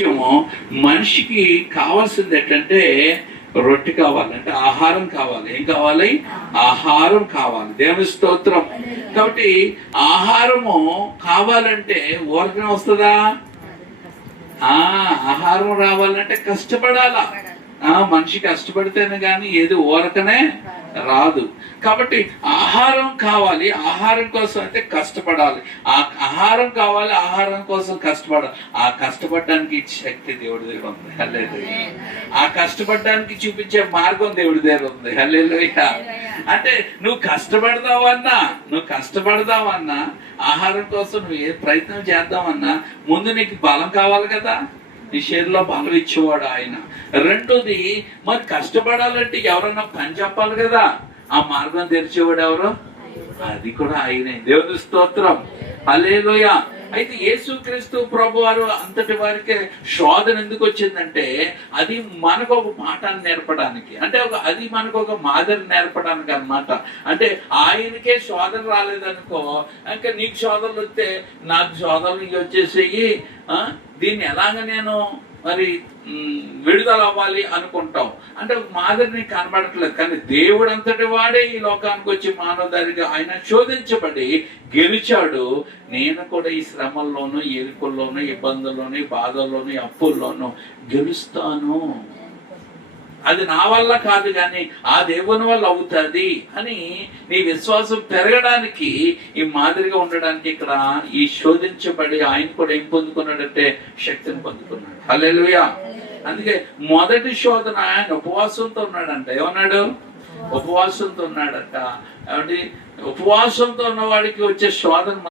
ముఖ్యము. మనిషికి కావాల్సింది ఏంటంటే రొట్టె కావాలంటే ఆహారం కావాలి. ఏం కావాలి? ఆహారం కావాలి. దేవుని స్తోత్రం. కాబట్టి ఆహారము కావాలంటే ఊరకనే వస్తుందా? ఆహారం రావాలంటే కష్టపడాలా. మనిషి కష్టపడితేనే కానీ ఏది ఊరకనే రాదు. కాబట్టి ఆహారం కావాలి. ఆహారం కోసం అయితే కష్టపడాలి. ఆ ఆహారం కావాలి, ఆహారం కోసం కష్టపడాలి. ఆ కష్టపడడానికి శక్తి దేవుడి దగ్గర ఉంది. హల్లెలూయా. ఆ కష్టపడడానికి చూపించే మార్గం దేవుడి దగ్గర ఉంది. హల్లెలూయా. అంటే నువ్వు కష్టపడదామన్నా ఆహారం కోసం నువ్వు ఏ ప్రయత్నం చేద్దామన్నా ముందు నీకు బలం కావాలి కదా. నీ శరీరంలో బలం ఇచ్చేవాడు ఆయన. రెండోది, మరి కష్టపడాలంటే ఎవరన్నా పని చెప్పాలి కదా. ఆ మార్గం తెరిచేవాడు ఎవరు? అది కూడా ఆయనే. దేవుని స్తోత్రం. హల్లెలూయా. అయితే యేసుక్రీస్తు ప్రభువారు అంతటి వారికి శోధన ఎందుకు వచ్చిందంటే అది మనకు ఒక పాఠాన్ని నేర్పడానికి, అంటే అది మనకు ఒక మాదిరి నేర్పడానికి అన్నమాట. అంటే ఆయనకే శోధన రాలేదనుకో, ఇంకా నీకు శోధనలు వస్తే నాకు శోధనలు ఇవి వచ్చేసేయి, దీన్ని ఎలాగ నేను మరి విడుదల అవ్వాలి అనుకుంటాం. అంటే ఒక మాదిరిని కనబడట్లేదు. కానీ దేవుడు అంతటి వాడే ఈ లోకానికి వచ్చి మానవదారిగా ఆయన శోధించబడి గెలిచాడు. నేను కూడా ఈ శ్రమల్లోనూ, ఎరుకుల్లోనూ, ఇబ్బందుల్లోనూ, బాధల్లోనూ, అప్పుల్లోనూ గెలుస్తాను. అది నా వల్ల కాదు కానీ ఆ దేవుని వల్ల అవుతుంది అని నీ విశ్వాసం పెరగడానికి, ఈ మాదిరిగా ఉండడానికి ఇక్కడ ఈ శోధించబడి ఆయన కూడా ఏం పొందుకున్నాడంటే శక్తిని పొందుకున్నాడు. హల్లెలూయా. అందుకే మొదటి శోధన ఆయన ఉపవాసంతో ఉన్నాడంట. ఏమన్నాడు? ఉపవాసంతో ఉన్నాడట. కాబట్టి ఉపవాసంతో ఉన్న వాడికి వచ్చే శోధన